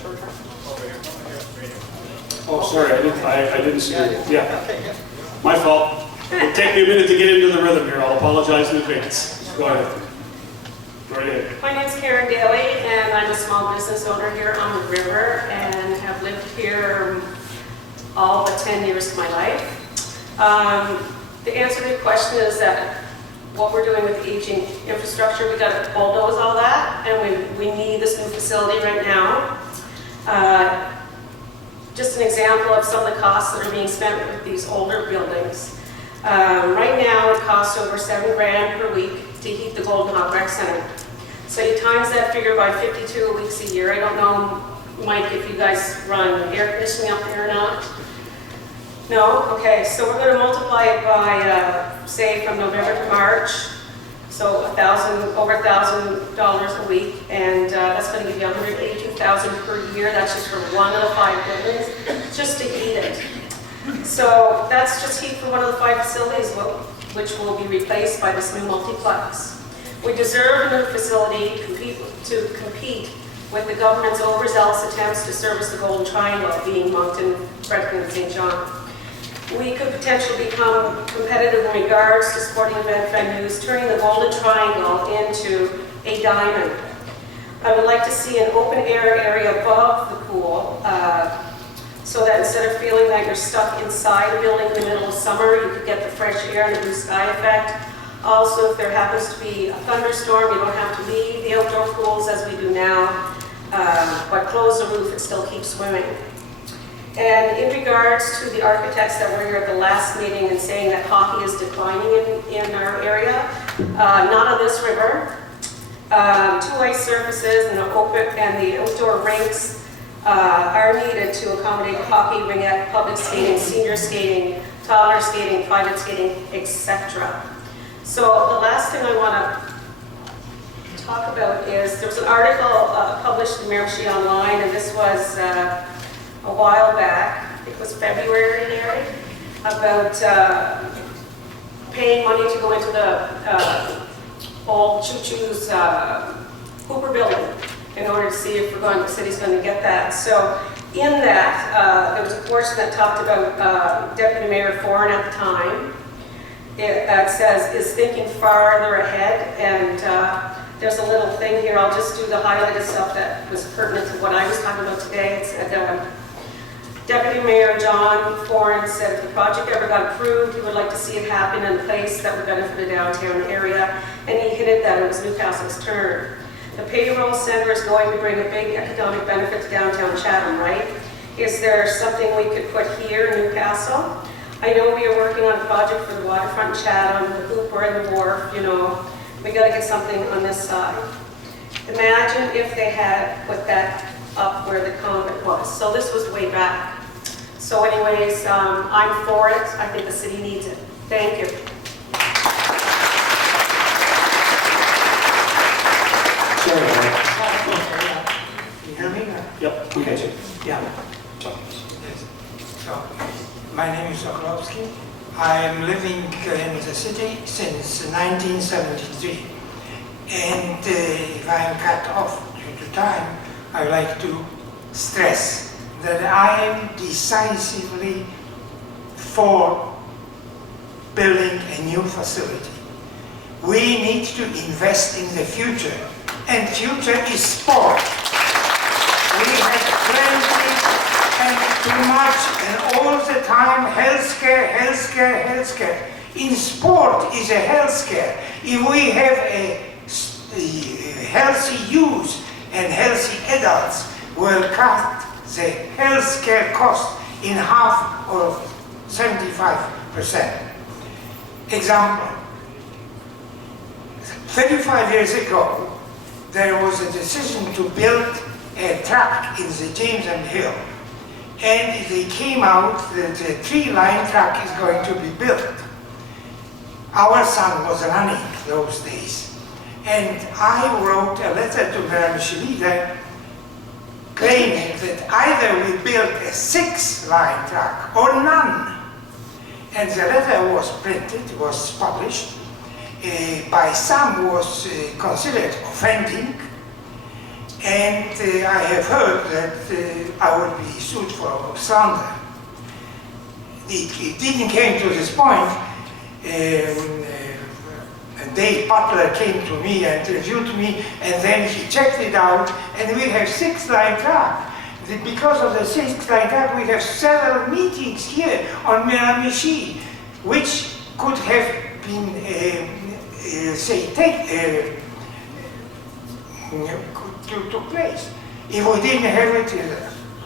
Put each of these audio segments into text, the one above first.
short term? Over here. Oh, sorry, I didn't see it. Yeah, Okay, yeah. my fault. It'll take me a minute to get into the rhythm here. I'll apologize in advance. Go ahead. Go right ahead. My name's Karen Daly, and I'm a small business owner here on the river, and have lived here all but 10 years of my life. The answer to your question is that what we're doing with the aging infrastructure, we got to bulldoze all that, and we need this new facility right now. Just an example of some of the costs that are being spent with these older buildings. Right now, it costs over $7 grand per week to heat the Golden Hawk Rec Center. So you times that figure by 52 weeks a year. I don't know, Mike, if you guys run air conditioning up there or not. No? Okay, so we're going to multiply it by, say, from November to March. So over $1,000 a week, and that's going to give you $182,000 per year. That's just for one of the 5 buildings, just to heat it. So that's just heat for one of the 5 facilities, which will be replaced by this new multiplex. We deserve a new facility to compete with the government's overzealous attempts to service the Golden Triangle, being Moncton, Fredericton, and St. John. We could potentially become competitive in regards to sporting event venues, turning the Golden Triangle into a diamond. I would like to see an open air area above the pool, so that instead of feeling like you're stuck inside a building in the middle of summer, you could get the fresh air and the blue sky effect. Also, if there happens to be a thunderstorm, you don't have to leave the outdoor pools as we do now, but close the roof and still keep swimming. And in regards to the architects that were here at the last meeting and saying that hockey is declining in our area, not on this river. 2 ice surfaces and the outdoor rinks are needed to accommodate hockey, ringette, public skating, senior skating, toddler skating, private skating, etc. So the last thing I want to talk about is there was an article published in Miramichi online, and this was a while back, I think it was February, about paying money to go into the old Choo-Choo's Hooper building in order to see if the city's going to get that. So in that, there was a portion that talked about Deputy Mayor Foran at the time. It says, is thinking farther ahead, and there's a little thing here. I'll just do the highlighted stuff that was pertinent to what I was talking about today. It said, Deputy Mayor John Foran said if the project ever got approved, he would like to see it happen in a place that would benefit the downtown area, and he hinted that it was Newcastle's turn. The payroll center is going to bring a big economic benefit to downtown Chatham, right? Is there something we could put here in Newcastle? I know we are working on a project for the waterfront in Chatham, the Hooper and the wharf, you know. We got to get something on this side. Imagine if they had put that up where the convent was. So this was way back. So anyways, I'm for it. I think the city needs it. Thank you. Sorry, You hear me? Yep, we got you. Yeah. Yes. So, my name is Sokolowski. I am living in the city since 1973. And if I am cut off due to time, I would like to stress that I am decisively for building a new facility. We need to invest in the future, and future is sport. We have plenty and too much and all the time healthcare, healthcare, healthcare. In sport is a healthcare. If we have a healthy youth and healthy adults, will cut the healthcare cost in half of 75%. Example, 35 years ago, there was a decision to build a track in the James and Hill. And they came out that the 3-line track is going to be built. Our son was running those days. And I wrote a letter to Miramichi leader claiming that either we build a 6-line track or none. And the letter was printed, was published, by some was considered offending, And I have heard that I would be sued for slander. It didn't came to this point. Dave Butler came to me and reviewed me, and then he checked it out, and we have 6-line track. Because of the 6-line track, we have several meetings here on Miramichi, which could have been, took place if we didn't have it.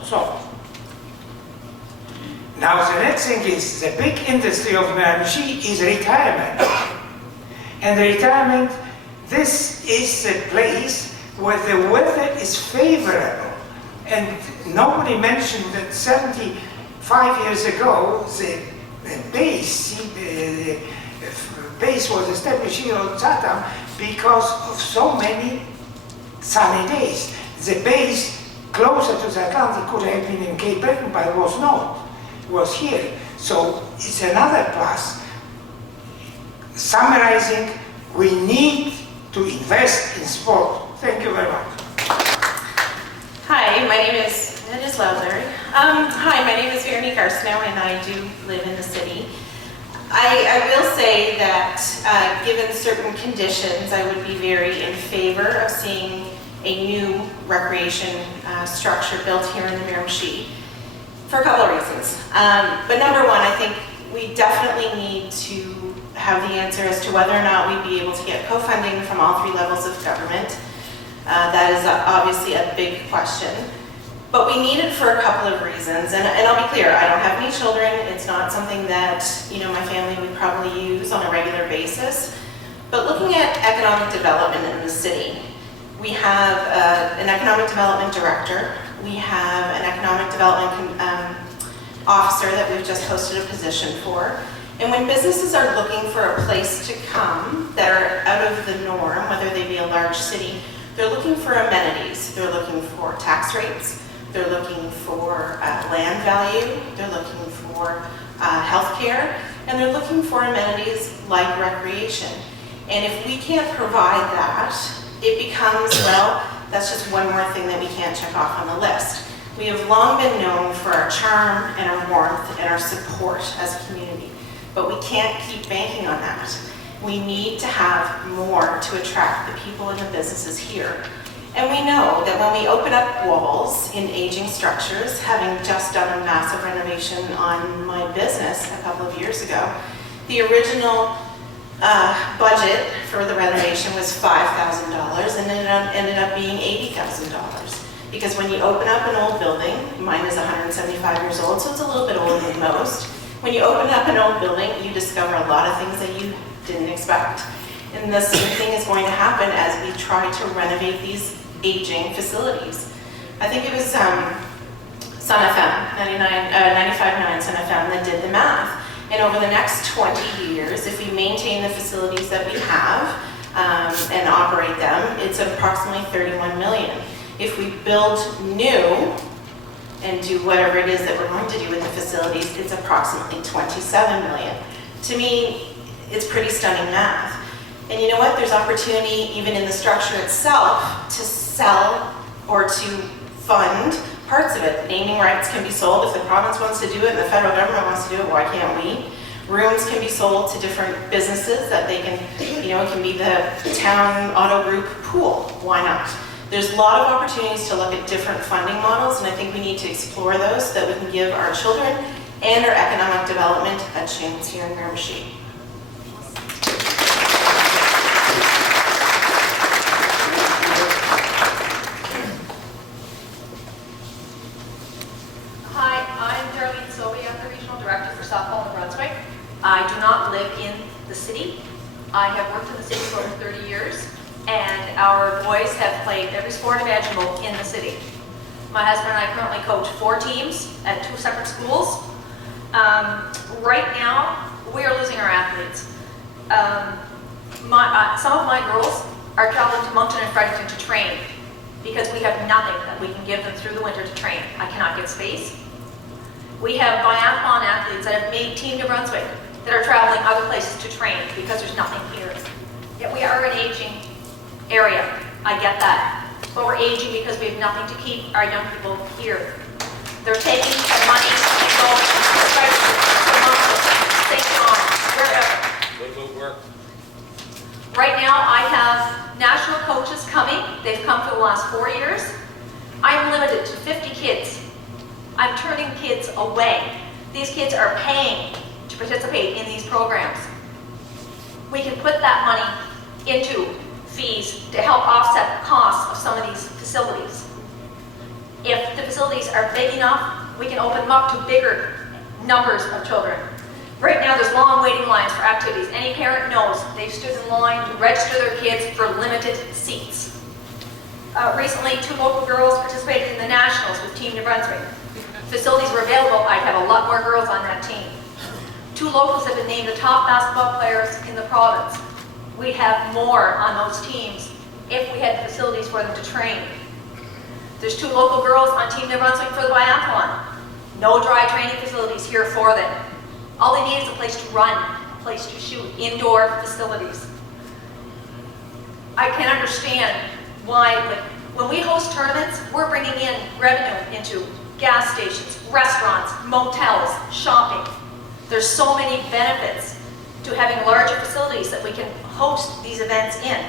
So now the next thing is the big industry of Miramichi is retirement. And retirement, this is a place where the weather is favorable. And nobody mentioned that 75 years ago, the base was established here on Chatham because of so many sunny days. The base closer to the Atlantic could have been in Cape Breton, but it was not. It was here. So it's another plus. Summarizing, we need to invest in sport. Thank you very much. Hi, my name is, that is loud, Larry. Hi, my name is Veronique Arsenault, and I do live in the city. I will say that given certain conditions, I would be very in favor of seeing a new recreation structure built here in the Miramichi for a couple of reasons. But number one, I think we definitely need to have the answer as to whether or not we'd be able to get co-funding from all 3 levels of government. That is obviously a big question. But we need it for a couple of reasons, and I'll be clear, I don't have any children. It's not something that my family would probably use on a regular basis. But looking at economic development in the city, we have an economic development director, we have an economic development officer that we've just posted a position for. And when businesses are looking for a place to come that are out of the norm, whether they be a large city, they're looking for amenities, they're looking for tax rates, they're looking for land value, they're looking for healthcare, and they're looking for amenities like recreation. And if we can't provide that, it becomes, well, that's just one more thing that we can't check off on the list. We have long been known for our charm and our warmth and our support as a community, but we can't keep banking on that. We need to have more to attract the people and the businesses here. And we know that when we open up walls in aging structures, having just done a massive renovation on my business a couple of years ago, the original budget for the renovation was $5,000 and ended up being $80,000. Because when you open up an old building, mine is 175 years old, so it's a little bit older than most. When you open up an old building, you discover a lot of things that you didn't expect. And the same thing is going to happen as we try to renovate these aging facilities. I think it was Sun FM, 95.9 Sun FM that did the math. And over the next 20 years, if we maintain the facilities that we have and operate them, it's approximately 31 million. If we build new and do whatever it is that we're going to do with the facilities, it's approximately 27 million. To me, it's pretty stunning math. And you know what? There's opportunity even in the structure itself to sell or to fund parts of it. Naming rights can be sold. If the province wants to do it and the federal government wants to do it, why can't we? Rooms can be sold to different businesses that they can, it can be the town auto group pool. Why not? There's a lot of opportunities to look at different funding models, and I think we need to explore those so that we can give our children and our economic development a chance here in Miramichi. I do not live in the city. I have worked in the city for over 30 years, and our boys have played every sport imaginable in the city. My husband and I currently coach 4 teams at 2 separate schools. Right now, we are losing our athletes. Some of my girls are traveling to Moncton and Fredericton to train because we have nothing that we can give them through the winter to train. I cannot get space. We have biathlon athletes that have made Team New Brunswick that are traveling other places to train because there's nothing here. Yet we are an aging area. I get that. but we're aging because we have nothing to keep our young people here. They're taking the money and going to Frederick, to Moncton, St. John, wherever. Right now, I have national coaches coming. They've come for the last 4 years. I'm limited to 50 kids. I'm turning kids away. These kids are paying to participate in these programs. We can put that money into fees to help offset the costs of some of these facilities. If the facilities are big enough, we can open them up to bigger numbers of children. Right now, there's long waiting lines for activities. Any parent knows they've stood in line to register their kids for limited seats. Recently, 2 local girls participated in the Nationals with Team New Brunswick. If facilities were available, I'd have a lot more girls on that team. 2 locals have been named the top basketball players in the province. We'd have more on those teams if we had the facilities for them to train. There's 2 local girls on Team New Brunswick for the biathlon. No dry training facilities here for them. All they need is a place to run, a place to shoot, indoor facilities. I can understand why, when we host tournaments, we're bringing in revenue into gas stations, restaurants, motels, shopping. There's so many benefits to having larger facilities that we can host these events in.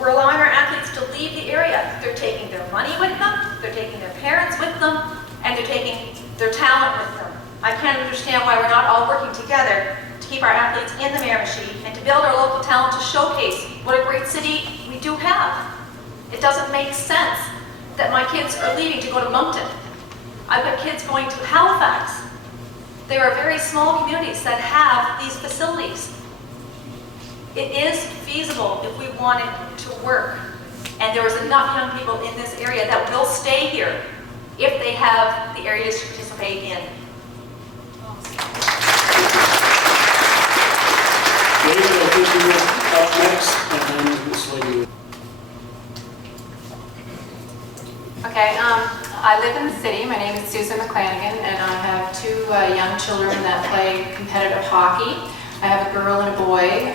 We're allowing our athletes to leave the area. They're taking their money with them, they're taking their parents with them, and they're taking their talent with them. I can't understand why we're not all working together to keep our athletes in the Miramichi and to build our local talent to showcase what a great city we do have. It doesn't make sense that my kids are leaving to go to Moncton. I've got kids going to Halifax. There are very small communities that have these facilities. It is feasible if we want it to work. And there is enough young people in this area that will stay here if they have the areas to participate in. David, I think you're up next, and then this lady. Okay, I live in the city. My name is Susan McClanagan, and I have 2 young children that play competitive hockey. I have a girl and a boy.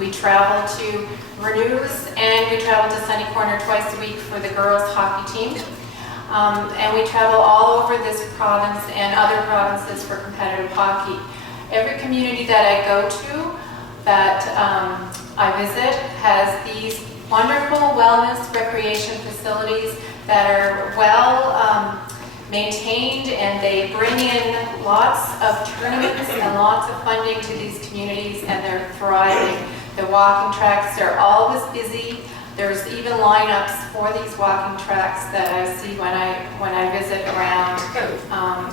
We travel to Renews and we travel to Sunny Corner twice a week for the girls' hockey team. And we travel all over this province and other provinces for competitive hockey. Every community that I go to, that I visit, has these wonderful wellness recreation facilities that are well maintained, and they bring in lots of tournaments and lots of funding to these communities, and they're thriving. The walking tracks are always busy. There's even lineups for these walking tracks that I see when I visit around.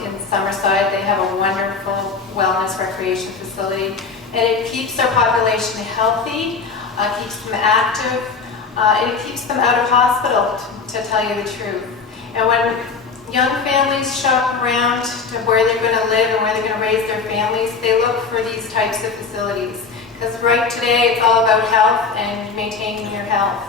In Summerside, they have a wonderful wellness recreation facility, and it keeps our population healthy, keeps them active, and it keeps them out of hospital, to tell you the truth. And when young families shop around to where they're going to live and where they're going to raise their families, they look for these types of facilities. Because right today, it's all about health and maintaining your health.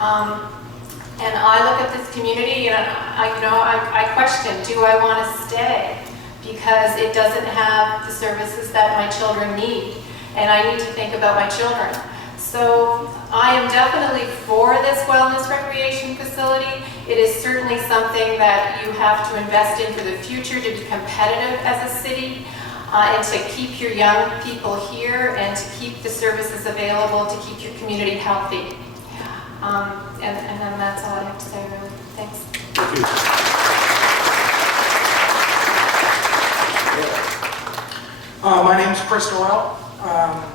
And I look at this community and I question, do I want to stay? Because it doesn't have the services that my children need. And I need to think about my children. So I am definitely for this wellness recreation facility. It is certainly something that you have to invest in for the future to be competitive as a city, and to keep your young people here and to keep the services available to keep your community healthy. And then that's all I have to say, really. Thanks. Thank you. My name is Chris Dorrell.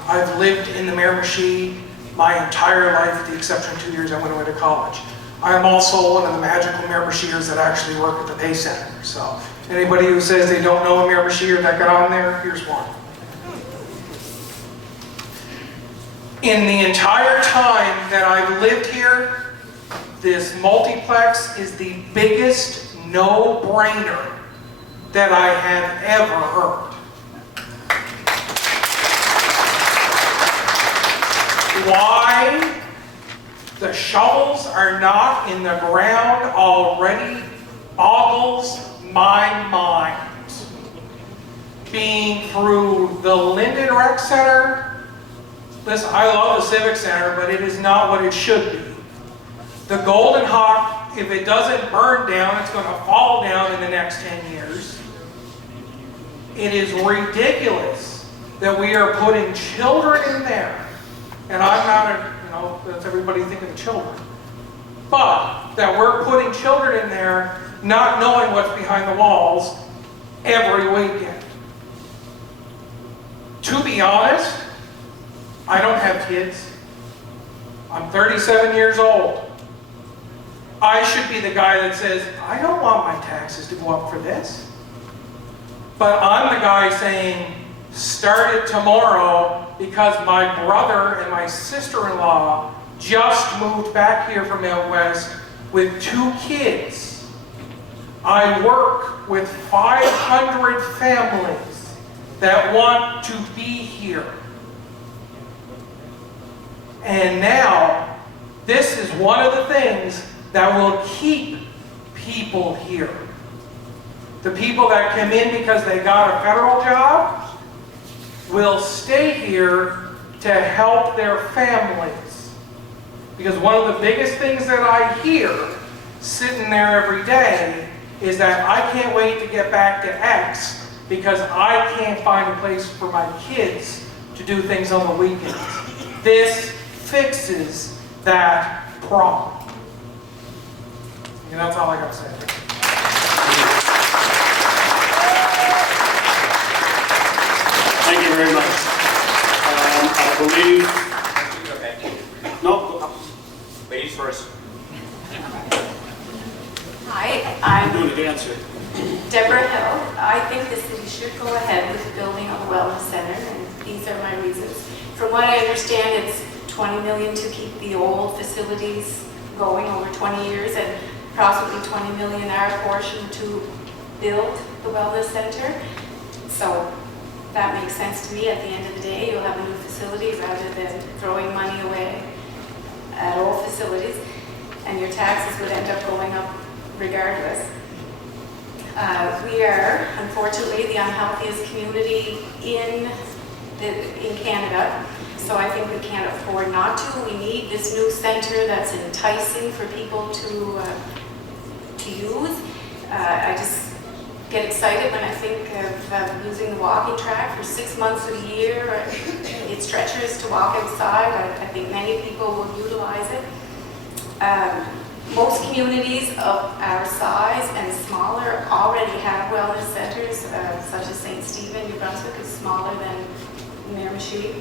I've lived in the Miramichi my entire life, with the exception of 2 years I went away to college. I am also one of the magical Miramichiers that actually work at the Pay Center. So anybody who says they don't know a Miramichier that got on there, here's one. In the entire time that I've lived here, this multiplex is the biggest no-brainer that I have ever heard. Why the shovels are not in the ground already boggles my mind. Being through the Linden Rec Center, listen, I love the Civic Center, but it is not what it should be. The Golden Hawk, if it doesn't burn down, it's going to fall down in the next 10 years. It is ridiculous that we are putting children in there. And I'm not, that's everybody thinking of children. But that we're putting children in there not knowing what's behind the walls every weekend. To be honest, I don't have kids. I'm 37 years old. I should be the guy that says, I don't want my taxes to go up for this. But I'm the guy saying, start it tomorrow because my brother and my sister-in-law just moved back here from out west with 2 kids. I work with 500 families that want to be here. And now, this is one of the things that will keep people here. The people that come in because they got a federal job will stay here to help their families. Because one of the biggest things that I hear sitting there every day is that I can't wait to get back to X because I can't find a place for my kids to do things on the weekends. This fixes that problem. And that's all I got to say. Thank you very much. I believe... No, Ladies first. Hi, I'm I'm doing the dance here. Deborah Hill. I think the city should go ahead with building a wellness center, and these are my reasons. From what I understand, it's $20 million to keep the old facilities going over 20 years, and approximately $20 million our portion to build the wellness center. So that makes sense to me. At the end of the day, you'll have a new facility rather than throwing money away at old facilities, and your taxes would end up going up regardless. We are, unfortunately, the unhealthiest community in Canada, so I think we can't afford not to. We need this new center that's enticing for people to use. I just get excited when I think of using the walking track for 6 months of the year. It's treacherous to walk outside. I think many people will utilize it. Most communities of our size and smaller already have wellness centers, such as St. Stephen, New Brunswick is smaller than Miramichi.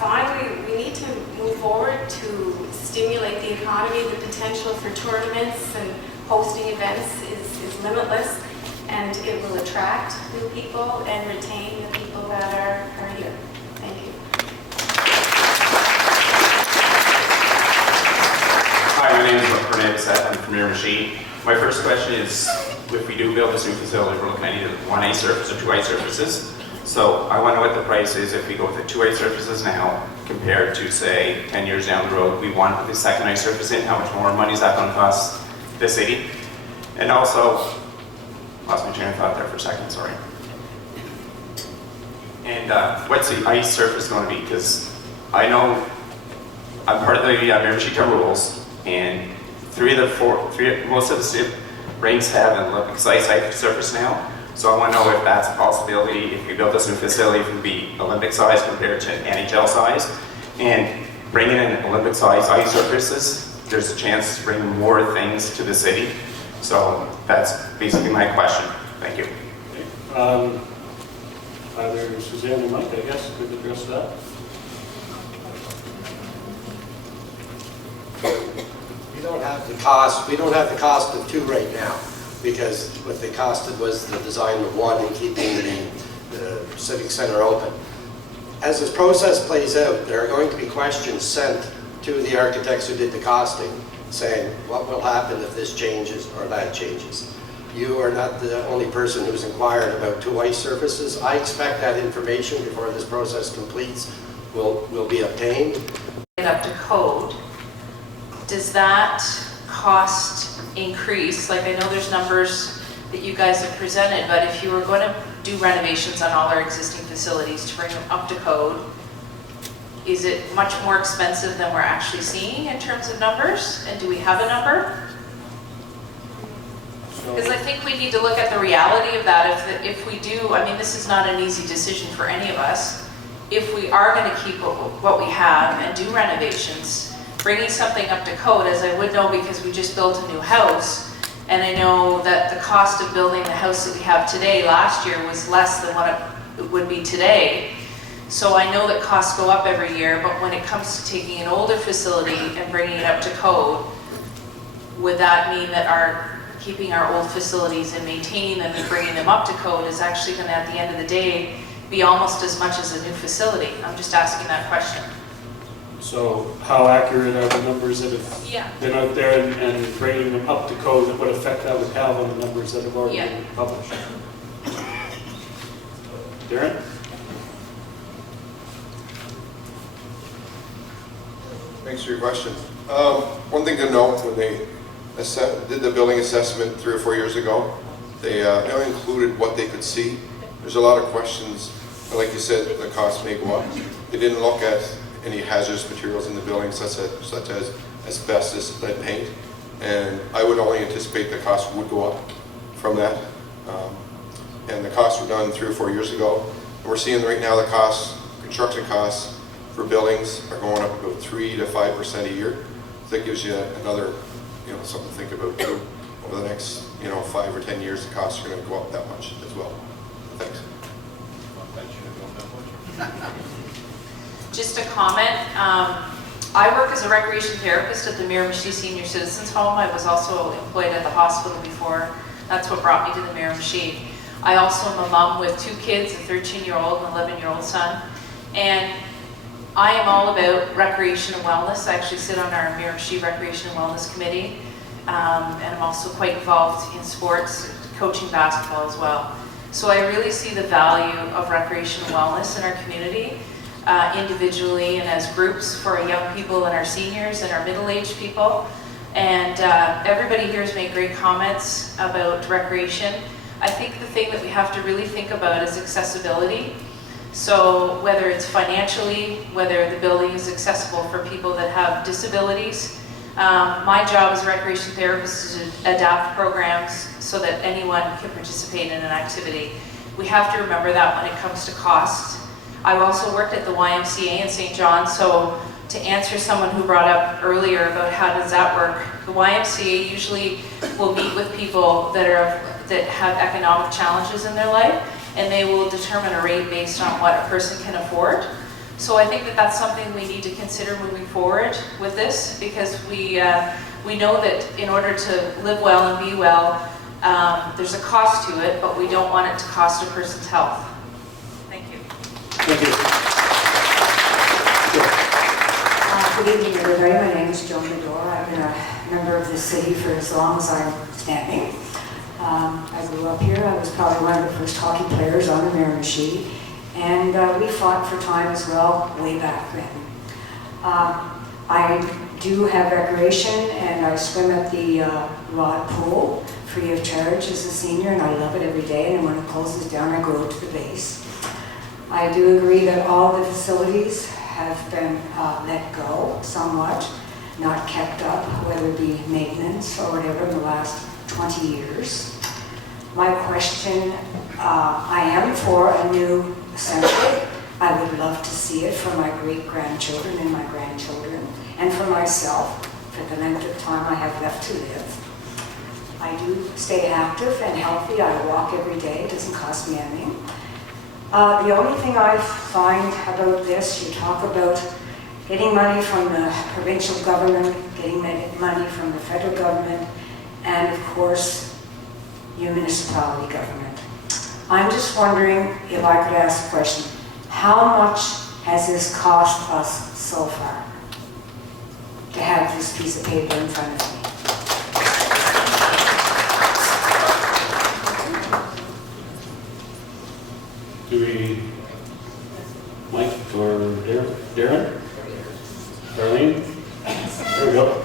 Finally, we need to move forward to stimulate the economy. The potential for tournaments and hosting events is limitless, and it will attract new people and retain the people that are here. Thank you. Hi, my name is Renee Bissett. I'm from Miramichi. My first question is, if we do build this new facility, we're looking at either 1A surface or 2A surfaces. So I want to know what the price is if we go with the 2A surfaces now compared to, say, 10 years down the road, we want to put the second A surface in. How much more money is that going to cost the city? And also, lost my train of thought there for a second, sorry. And what's the ice surface going to be? Because I know I'm part of the Miramichi rules, and most of the rinks have an Olympic ice type surface now. So I want to know if that's a possibility, if we build this new facility, if it would be Olympic size compared to NHL size. And bringing in Olympic size ice surfaces, there's a chance to bring more things to the city. So that's basically my question. Thank you. Okay. Either Suzanne or Mike, I guess, could address that. We don't have the cost of 2 right now, because what they costed was the design of 1 and keeping the civic center open. As this process plays out, there are going to be questions sent to the architects who did the costing, saying, what will happen if this changes or that changes? You are not the only person who's inquired about 2 ice surfaces. I expect that information before this process completes will be obtained. Up to code, does that cost increase? Like, I know there's numbers that you guys have presented, but if you were going to do renovations on all our existing facilities to bring them up to code, is it much more expensive than we're actually seeing in terms of numbers? And do we have a number? Because I think we need to look at the reality of that. If we do, I mean, this is not an easy decision for any of us. If we are going to keep what we have and do renovations, bringing something up to code, as I would know because we just built a new house, and I know that the cost of building the house that we have today last year was less than what it would be today. So I know that costs go up every year, but when it comes to taking an older facility and bringing it up to code, would that mean that keeping our old facilities and maintaining them and bringing them up to code is actually going to, at the end of the day, be almost as much as a new facility? I'm just asking that question. So how accurate are the numbers that have been out there, and bringing them up to code, and what effect that would have on the numbers that have already been published? Darren? Thanks for your question. One thing to note, when they did the building assessment 3 or 4 years ago, they only included what they could see. There's a lot of questions, and like you said, the cost may go up. They didn't look at any hazardous materials in the building, such as asbestos, lead paint, and I would only anticipate the cost would go up from that. And the costs were done 3 or 4 years ago. And we're seeing right now the construction costs for buildings are going up about 3 to 5% a year. So that gives you another, something to think about too. Over the next, 5 or 10 years, the costs are going to go up that much as well. Thanks. Just a comment. I work as a recreation therapist at the Miramichi Senior Citizens Home. I was also employed at the hospital before. That's what brought me to the Miramichi. I also am a mom with 2 kids, a 13-year-old and an 11-year-old son. And I am all about recreation and wellness. I actually sit on our Miramichi Recreation and Wellness Committee. And I'm also quite involved in sports, coaching basketball as well. So I really see the value of recreation and wellness in our community, individually and as groups for our young people and our seniors and our middle-aged people. And everybody here has made great comments about recreation. I think the thing that we have to really think about is accessibility. So whether it's financially, whether the building is accessible for people that have disabilities. My job as a recreation therapist is to adapt programs so that anyone can participate in an activity. We have to remember that when it comes to cost. I've also worked at the YMCA in St. John, so to answer someone who brought up earlier about how does that work, the YMCA usually will meet with people that have economic challenges in their life, and they will determine a rate based on what a person can afford. So I think that that's something we need to consider moving forward with this, because we know that in order to live well and be well, there's a cost to it, but we don't want it to cost a person's health. Thank you. Thank you. Good evening, everybody. My name is Joan Medora. I've been a member of the city for as long as I'm standing. I grew up here. I was probably one of the first hockey players on the Miramichi, and we fought for time as well way back then. I do have recreation, and I swim at the Rod Pool free of charge as a senior, and I love it every day, and when it closes down, I go to the base. I do agree that all the facilities have been let go somewhat, not kept up, whether it be maintenance or whatever, in the last 20 years. My question, I am for a new center. I would love to see it for my great-grandchildren and my grandchildren, and for myself, for the length of time I have left to live. I do stay active and healthy. I walk every day. It doesn't cost me anything. The only thing I find about this, you talk about getting money from the provincial government, getting money from the federal government, and of course, your municipality government. I'm just wondering if I could ask a question. How much has this cost us so far to have this piece of paper in front of me? Do we, Mike or Darren? Darlene? There we go.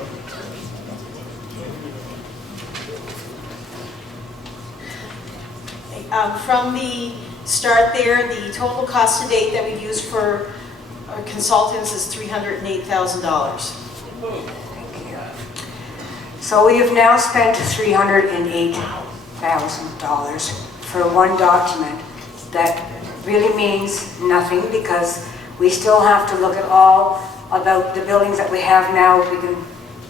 From the start there, the total cost to date that we've used for our consultants is $308,000. Thank you. So we have now spent $308,000 for one document that really means nothing, because we still have to look at all about the buildings that we have now. If we can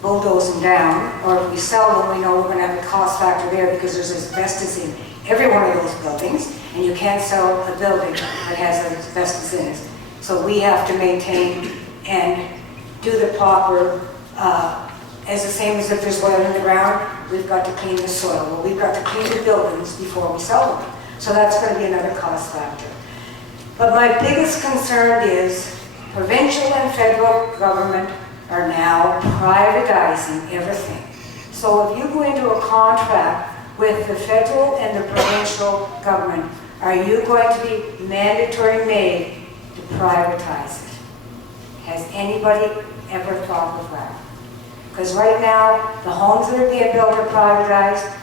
bulldoze them down, or if we sell them, we know we're going to have a cost factor there, because there's asbestos in every one of those buildings, and you can't sell a building that has asbestos in it. So we have to maintain and do the proper, as the same as if there's oil in the ground, we've got to clean the soil. Well, we've got to clean the buildings before we sell them. So that's going to be another cost factor. But my biggest concern is provincial and federal government are now privatizing everything. So if you go into a contract with the federal and the provincial government, are you going to be mandatory made to privatize it? Has anybody ever thought of that? Because right now, the homes that are being built are privatized.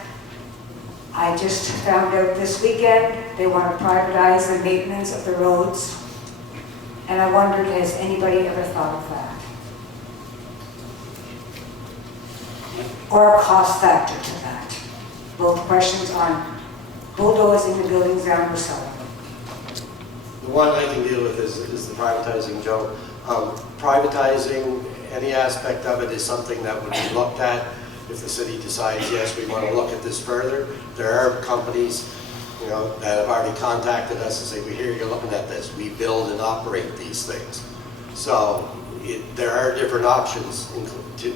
I just found out this weekend they want to privatize the maintenance of the roads. And I wondered, has anybody ever thought of that? Or a cost factor to that? Both questions on bulldozing the buildings down or selling them. The one I can deal with is the privatizing, Joe. Privatizing any aspect of it is something that would be looked at if the city decides, yes, we want to look at this further. There are companies, you know, that have already contacted us and say, we hear you're looking at this. We build and operate these things. So there are different options to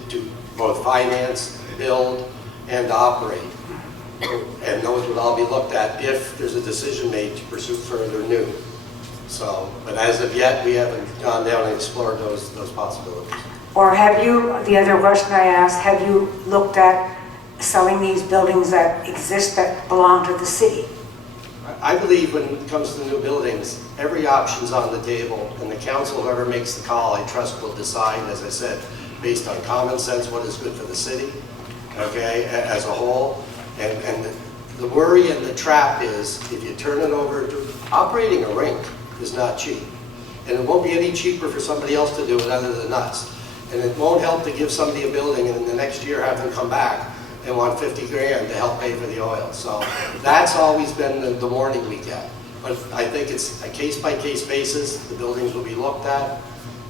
both finance, build, and operate. And those would all be looked at if there's a decision made to pursue further new. So, but as of yet, we haven't gone down and explored those possibilities. Or have you, the other question I asked, have you looked at selling these buildings that exist that belong to the city? I believe when it comes to new buildings, every option's on the table, and the council, whoever makes the call, I trust will decide, as I said, based on common sense, what is good for the city, okay, as a whole. And the worry and the trap is, if you turn it over to operating a rink is not cheap. And it won't be any cheaper for somebody else to do it other than us. And it won't help to give somebody a building and in the next year have them come back and want 50 grand to help pay for the oil. So that's always been the warning we get. But I think it's a case-by-case basis. The buildings will be looked at.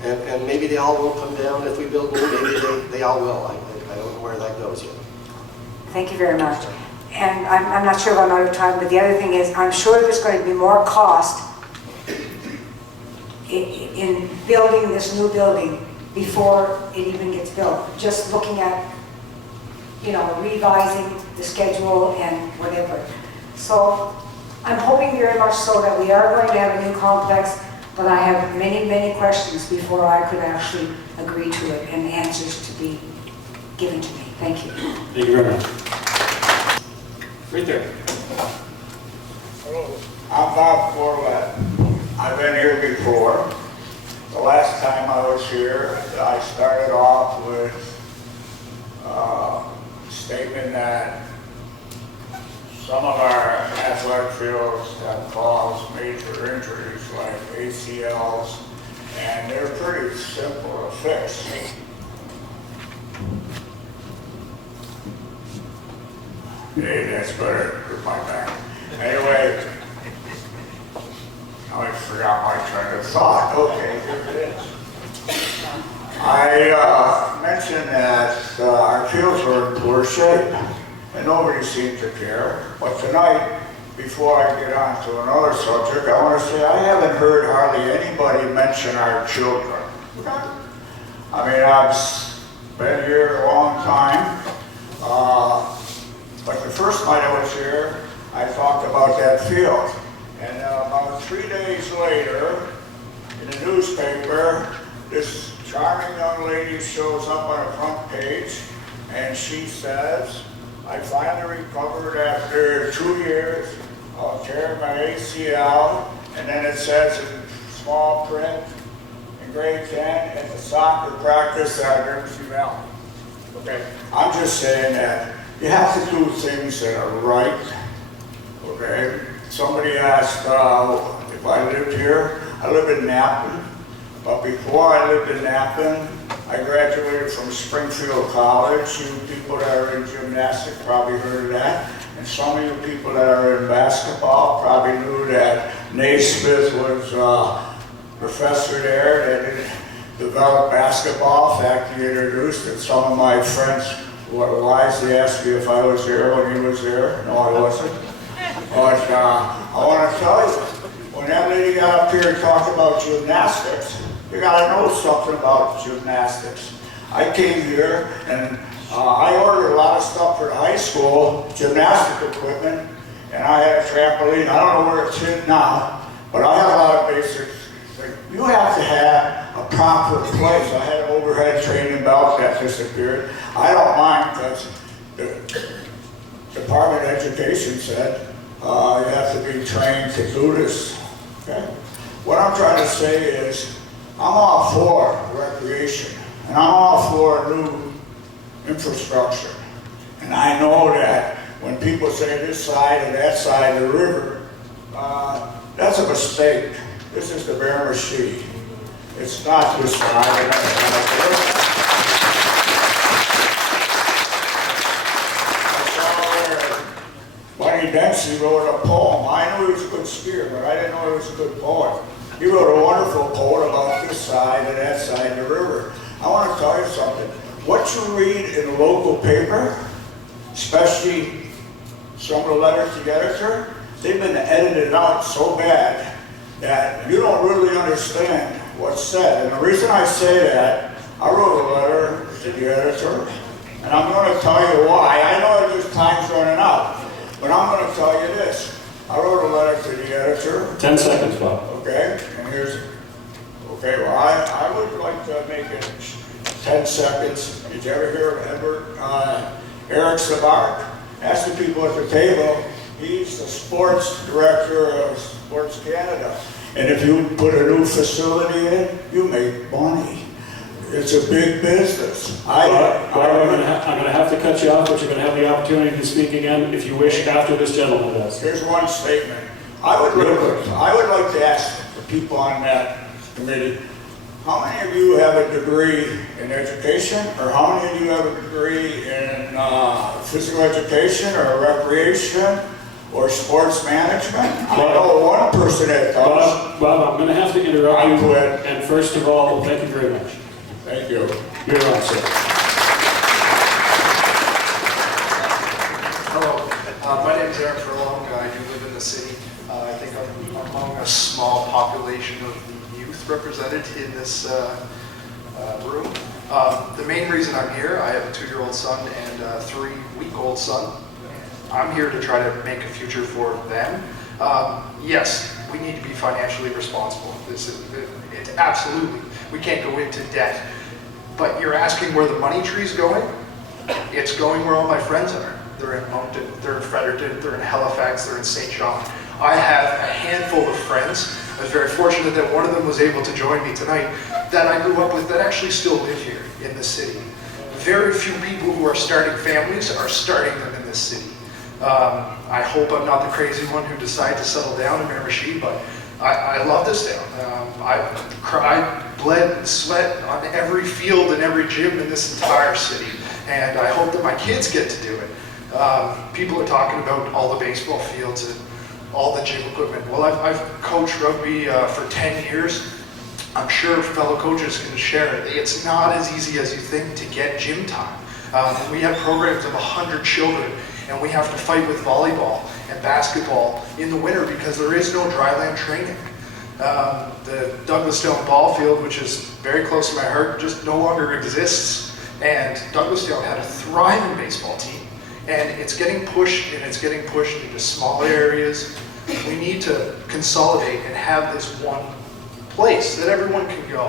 And maybe they all won't come down if we build new. Maybe they all will. I don't know where that goes yet. Thank you very much. And I'm not sure if I'm out of time, but the other thing is, I'm sure there's going to be more cost in building this new building before it even gets built. Just looking at, you know, revising the schedule and whatever. So I'm hoping very much so that we are going to have a new complex, but I have many, many questions before I could actually agree to it and answers to be given to me. Thank you. Thank you very much. Right there. Hello, I'm Bob Corlett. I've been here before. The last time I was here, I started off with a statement that some of our athletic fields have caused major injuries like ACLs, and they're pretty simple to fix. Hey, that's better with my back. Anyway, I forgot my train of thought. Okay, here it is. I mentioned that our fields were in poor shape, and nobody seemed to care. But tonight, before I get on to another subject, I want to say I haven't heard hardly anybody mention our children. I mean, I've been here a long time. But the first night I was here, I talked about that field. And about 3 days later, in the newspaper, this charming young lady shows up on the front page, and she says, I finally recovered after 2 years of tearing my ACL, and then it says in small print, in grade 10, at the soccer practice at Miramichi Valley. Okay, I'm just saying that you have to do things that are right, okay? Somebody asked if I lived here. I live in Napton. But before I lived in Nappan, I graduated from Springfield College. You people that are in gymnastics probably heard of that. And some of you people that are in basketball probably knew that Naismith was a professor there that developed basketball. In fact, he introduced it. Some of my friends wisely asked me if I was there when he was there. No, I wasn't. But I want to tell you, when that lady got up here and talked about gymnastics, you got to know something about gymnastics. I came here and I ordered a lot of stuff for the high school, gymnastic equipment, and I had a trampoline. I don't know where it's hidden now, but I had a lot of basics. You have to have a proper place. I had an overhead training belt that disappeared. I don't mind because the Department of Education said you have to be trained to do this. Okay? What I'm trying to say is I'm all for recreation and I'm all for new infrastructure. And I know that when people say this side or that side of the river, that's a mistake. This is the Miramichi. It's not this side or that side of the river. Bunny Dempsey wrote a poem. I knew he was a good skier, but I didn't know he was a good poet. He wrote a wonderful poem about this side and that side of the river. I want to tell you something. What you read in the local paper, especially some of the letters to the editor, they've been edited out so bad that you don't really understand what's said. And the reason I say that, I wrote a letter to the editor, and I'm going to tell you why. I know there's time's running out. But I'm going to tell you this. I wrote a letter to the editor. 10 seconds, Bob. Okay, and here's, okay, well, I would like to make it 10 seconds. Did you ever hear of Eric Savard? Ask the people at the table. He's the sports director of Sports Canada. And if you put a new facility in, you make money. It's a big business. I'm going to have to cut you off, but you're going to have the opportunity to speak again if you wish after this gentleman does. Here's one statement. I would like to ask the people on that committee, how many of you have a degree in education, or how many of you have a degree in physical education or recreation or sports management? I know one person that does. Bob, I'm going to have to interrupt you. And first of all, thank you very much. Thank you. You're on, sir. Hello, my name is Eric Furlong. I do live in the city. I think I'm among a small population of the youth represented in this room. The main reason I'm here, I have a 2-year-old son and a 3-week-old son. I'm here to try to make a future for them. Yes, we need to be financially responsible. It's absolutely, we can't go into debt. But you're asking where the money tree's going? It's going where all my friends are. They're in Moncton, they're in Fredericton, they're in Halifax, they're in St. John. I have a handful of friends. I was very fortunate that one of them was able to join me tonight that I grew up with that actually still live here in the city. Very few people who are starting families are starting them in this city. I hope I'm not the crazy one who decided to settle down in Miramichi, but I love this town. I've cried, bled, and sweat on every field and every gym in this entire city, and I hope that my kids get to do it. People are talking about all the baseball fields and all the gym equipment. Well, I've coached rugby for 10 years. I'm sure fellow coaches can share it. It's not as easy as you think to get gym time. We have programs of 100 children, and we have to fight with volleyball and basketball in the winter because there is no dryland training. The Douglastown ball field, which is very close to my heart, just no longer exists. And Douglastown had a thriving baseball team. And it's getting pushed, and it's getting pushed into smaller areas. We need to consolidate and have this one place that everyone can go.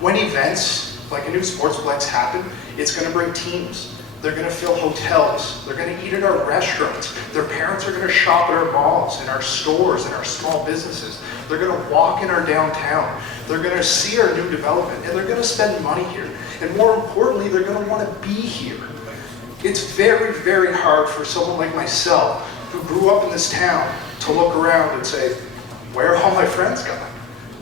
When events like a new sportsplex happen, it's going to bring teams. They're going to fill hotels. They're going to eat at our restaurants. Their parents are going to shop at our malls, in our stores, in our small businesses. They're going to walk in our downtown. They're going to see our new development, and they're going to spend money here. And more importantly, they're going to want to be here. It's very, very hard for someone like myself, who grew up in this town, to look around and say, where are all my friends gone?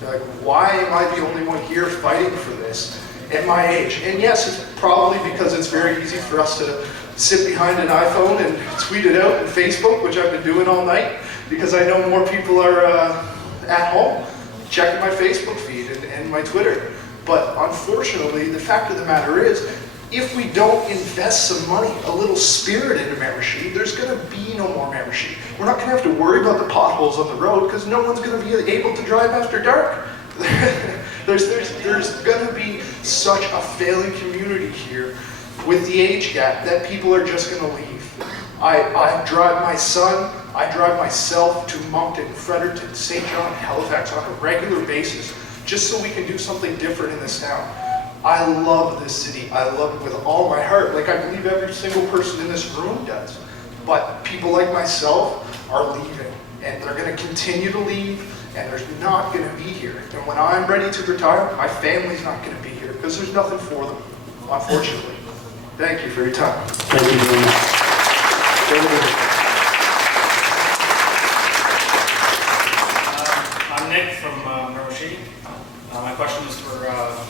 Like, why am I the only one here fighting for this at my age? And yes, it's probably because it's very easy for us to sit behind an iPhone and tweet it out on Facebook, which I've been doing all night, because I know more people are at home checking my Facebook feed and my Twitter. But unfortunately, the fact of the matter is, if we don't invest some money, a little spirit into Miramichi, there's going to be no more Miramichi. We're not going to have to worry about the potholes on the road because no one's going to be able to drive after dark. there's going to be such a failing community here with the age gap that people are just going to leave. I drive my son, I drive myself to Moncton, Fredericton, St. John, Halifax on a regular basis just so we can do something different in this town. I love this city. I love it with all my heart. Like I believe every single person in this room does. But people like myself are leaving. And they're going to continue to leave. And they're not going to be here. And when I'm ready to retire, my family's not going to be here. Because there's nothing for them, unfortunately. Thank you for your time. Thank you very much. I'm Nick from Miramichi. My question is for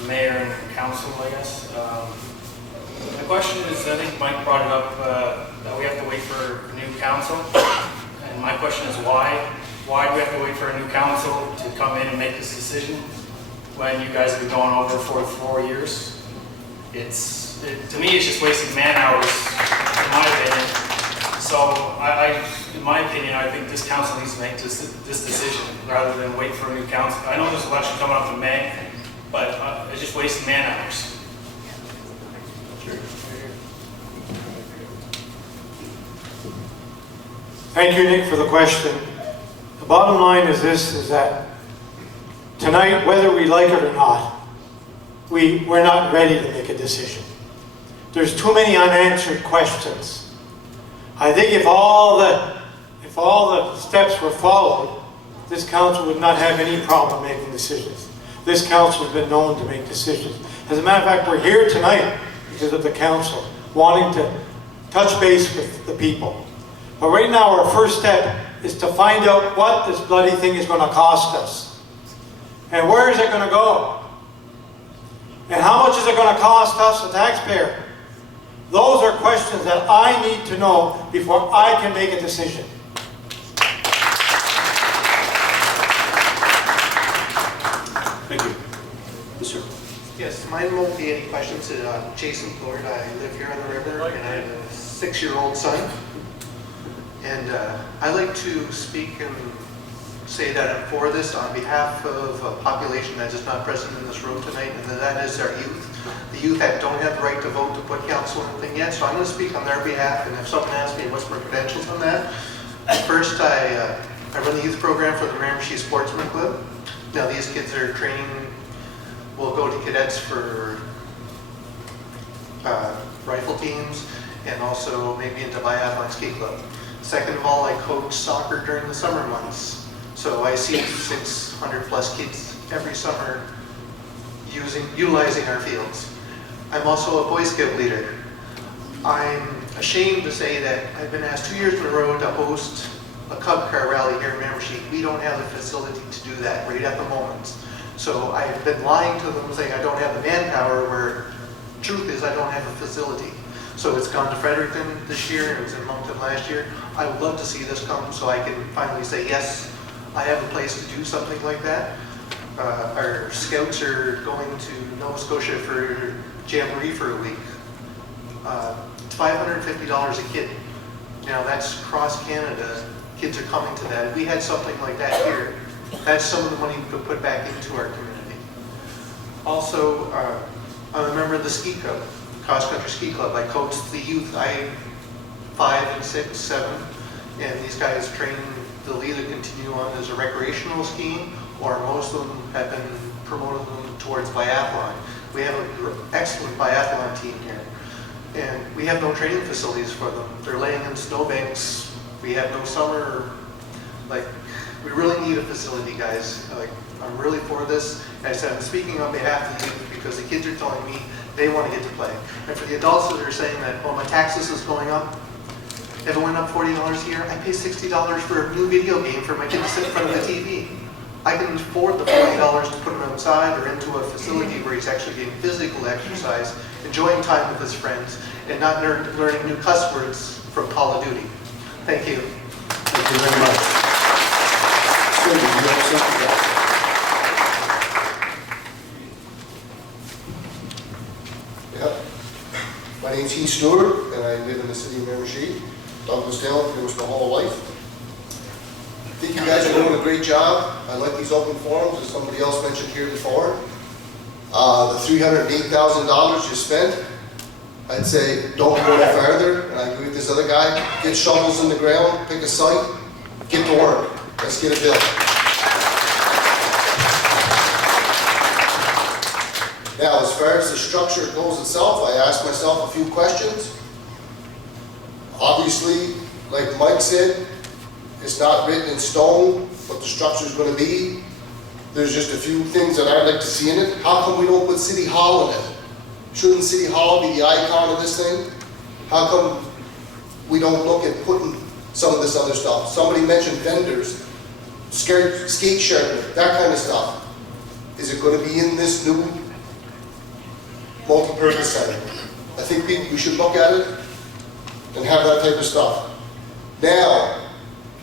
Mayor and Council, I guess. My question is, I think Mike brought it up, that we have to wait for a new council. And my question is why? Why do we have to wait for a new council to come in and make this decision when you guys have been going over for 4 years? To me, it's just wasting man hours, in my opinion. So, in my opinion, I think this council needs to make this decision rather than wait for a new council. I know there's an election coming up in May, but it's just wasting man hours. Thank you, Nick, for the question. The bottom line is this, is that tonight, whether we like it or not, we're not ready to make a decision. There's too many unanswered questions. I think if all the steps were followed, this council would not have any problem making decisions. This council has been known to make decisions. As a matter of fact, we're here tonight because of the council, wanting to touch base with the people. But right now, our first step is to find out what this bloody thing is going to cost us. And where is it going to go? And how much is it going to cost us, the taxpayer? Those are questions that I need to know before I can make a decision. Thank you. Yes, sir. Yes, mine won't be any questions. Jason Florida. I live here on the river, and I have a 6-year-old son. And I like to speak and say that I'm for this on behalf of a population that is not present in this room tonight, and that is our youth. The youth that don't have the right to vote to put council or anything yet, so I'm going to speak on their behalf. And if someone asks me what's my credentials on that, first I run the youth program for the Miramichi Sportsman Club. Now these kids are training, will go to cadets for rifle teams and also maybe into biathlon ski club. Second of all, I coach soccer during the summer months. So I see 600 plus kids every summer utilizing our fields. I'm also a Boy Scout leader. I'm ashamed to say that I've been asked 2 years in a row to host a Cub Car rally here in Miramichi. We don't have the facility to do that right at the moment. So I've been lying to them saying I don't have the manpower, where truth is I don't have a facility. So it's gone to Fredericton this year, and it was in Moncton last year. I would love to see this come so I can finally say, yes, I have a place to do something like that. Our scouts are going to Nova Scotia for Jamboree for a week. It's $550 a kid. Now that's across Canada. Kids are coming to that. If we had something like that here, that's some of the money we could put back into our community. Also, I'm a member of the ski club, cross country ski club. I coach the youth, 5 and 6, 7, and these guys train, they'll either continue on as a recreational skiing, or most of them have been promoting them towards biathlon. We have an excellent biathlon team here, and we have no training facilities for them. They're laying in snowbanks. We have no summer. Like, we really need a facility, guys. Like, I'm really for this. And I said, I'm speaking on behalf of the youth because the kids are telling me they want to get to play. And for the adults that are saying that, well, my taxes is going up, if it went up $40 a year, I pay $60 for a new video game for my kid to sit in front of the TV. I can afford the $40 to put him outside or into a facility where he's actually getting physical exercise, enjoying time with his friends, and not learning new cuss words from Call of Duty. Thank you. Thank you very much. So, do you have something else? My name's Heath Stewart, and I live in the city of Miramichi, Douglasdale, pretty much my whole life. I think you guys are doing a great job. I like these open forums, as somebody else mentioned here before. The $308,000 you spent, I'd say don't go any farther, and I agree with this other guy. Get shovels in the ground, pick a site, get to work. Let's get it built. Now, as far as the structure goes itself, I asked myself a few questions. Obviously, like Mike said, it's not written in stone what the structure is going to be. There's just a few things that I'd like to see in it. How come we don't put City Hall in it? Shouldn't City Hall be the icon of this thing? How come we don't look at putting some of this other stuff? Somebody mentioned vendors, skate sharpening, that kind of stuff. Is it going to be in this new multi-purpose center? I think we should look at it and have that type of stuff. Now,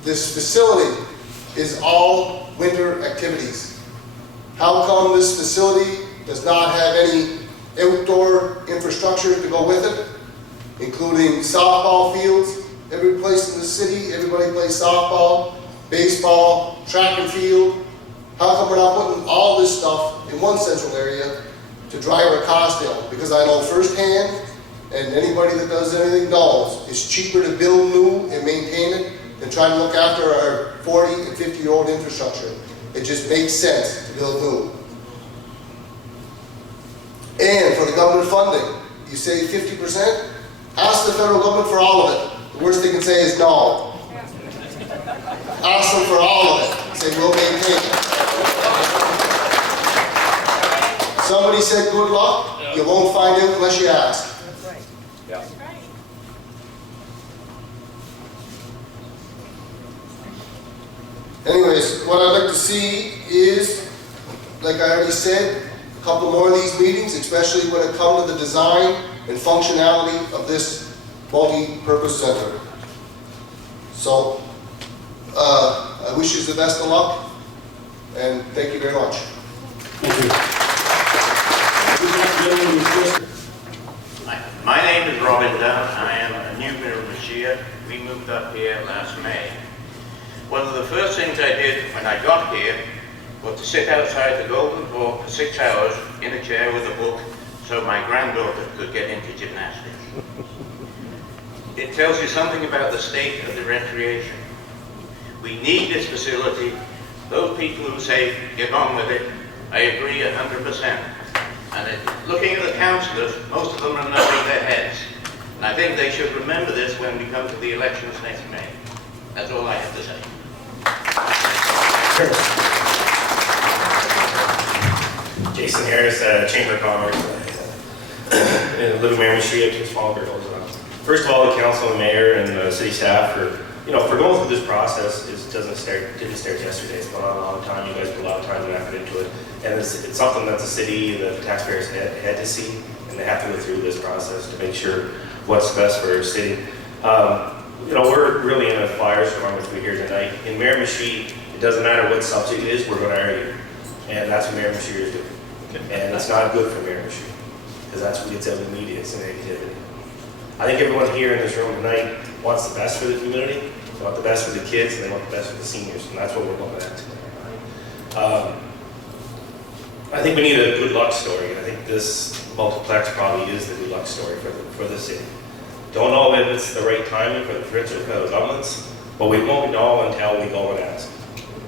this facility is all winter activities. How come this facility does not have any outdoor infrastructure to go with it, including softball fields? Every place in the city, everybody plays softball, baseball, track and field. How come we're not putting all this stuff in one central area to drive our cost down? Because I know firsthand, and anybody that does anything knows, it's cheaper to build new and maintain it than try to look after our 40 and 50-year-old infrastructure. It just makes sense to build new. And for the government funding, you say 50%? Ask the federal government for all of it. The worst they can say is no. Ask them for all of it. Say we'll maintain it. Somebody said good luck. You won't find out unless you ask. Yeah. Anyways, what I'd like to see is, like I already said, a couple more of these meetings, especially when it comes to the design and functionality of this multi-purpose center. So, I wish you the best of luck, and thank you very much. Thank you. My name is Robin Dunn. I am a new Miramichi. We moved up here last May. One of the first things I did when I got here was to sit outside the Golden Hawk for 6 hours in a chair with a book so my granddaughter could get into gymnastics. It tells you something about the state of the recreation. We need this facility. Those people who say, get on with it, I agree 100%. And looking at the councillors, most of them are nodding their heads. And I think they should remember this when we come to the elections next May. That's all I have to say. Jason Harris, Chamber of Commerce, in Little Miramichi, two small girls. First of all, the council and mayor and the city staff for going through this process. It didn't start yesterday. It's gone on a long time. You guys put a lot of time and effort into it, and it's something that the city, the taxpayers had to see, and they have to go through this process to make sure what's best for our city. We're really in a firestorm if we're here tonight. In Miramichi, it doesn't matter what subject it is, we're going to argue, and that's what Miramichiers do. And it's not good for Miramichi, because that's what gets out in the media, it's an negativity. I think everyone here in this room tonight wants the best for the community, they want the best for the kids, and they want the best for the seniors, and that's what we're looking at tonight. I think we need a good luck story, and I think this multiplex probably is the good luck story for the city. Don't know if it's the right timing for the provincial governments, but we won't know until we go and ask.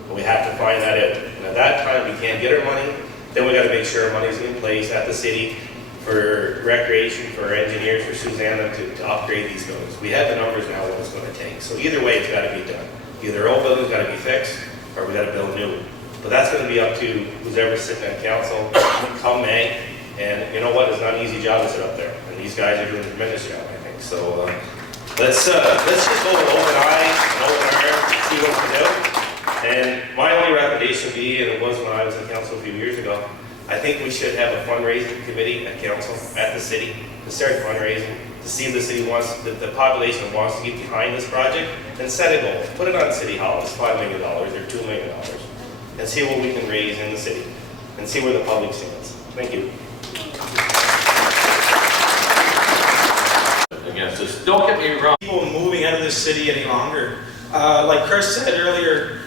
But we have to find that out. And at that time, we can't get our money. Then we got to make sure our money's in place at the city for recreation, for our engineers, for Susanna to upgrade these buildings. We have the numbers now what it's going to take. So either way, it's got to be done. Either old buildings got to be fixed, or we got to build new. But that's going to be up to who's ever sitting at council come May. And you know what? It's not an easy job to sit up there. And these guys are doing a tremendous job, I think. So let's just go with open eyes and open arms and see what we can do. And my only recommendation would be, and think we should have a fundraising committee at council, at the city, to start fundraising, to see if the city wants, the population wants to get behind this project, and set a goal. Put it on City Hall, it's $5 million or $2 million, and see what we can raise in the city, and see where the public stands. Thank you. Against this. Don't get me wrong. People moving out of this city any longer. Like Chris said earlier,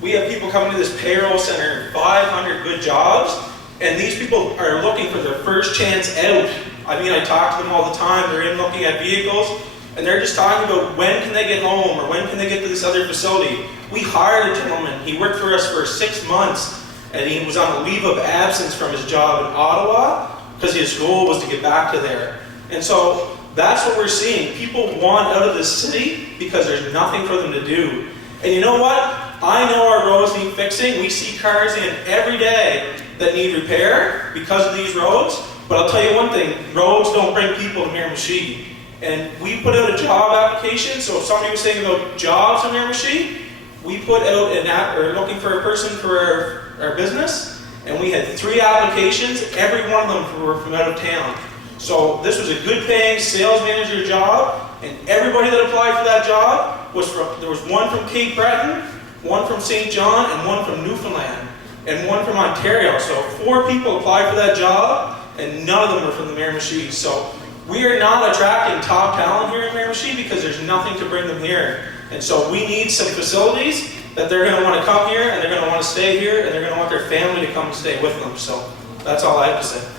we have people coming to this payroll center, 500 good jobs, and these people are looking for their first chance out. I mean, I talk to them all the time. They're in looking at vehicles, and they're just talking about when can they get home or when can they get to this other facility. We hired a gentleman. He worked for us for 6 months, and he was on a leave of absence from his job in Ottawa because his goal was to get back to there. And so that's what we're seeing. People want out of this city because there's nothing for them to do. And you know what? I know our roads need fixing. We see cars in every day that need repair because of these roads. But I'll tell you one thing, roads don't bring people to Miramichi. And we put out a job application, so if somebody was saying about jobs in Miramichi, we put out an app, or looking for a person for our business, and we had 3 applications, every one of them were from out of town. So this was a good paying sales manager job, and everybody that applied for that job was from, there was one from Cape Breton, one from St. John, and one from Newfoundland, and one from Ontario. So 4 people applied for that job, and none of them were from the Miramichi. So we are not attracting top talent here in Miramichi because there's nothing to bring them here. And so we need some facilities that they're going to want to come here, and they're going to want to stay here, and they're going to want their family to come and stay with them. So that's all I have to say.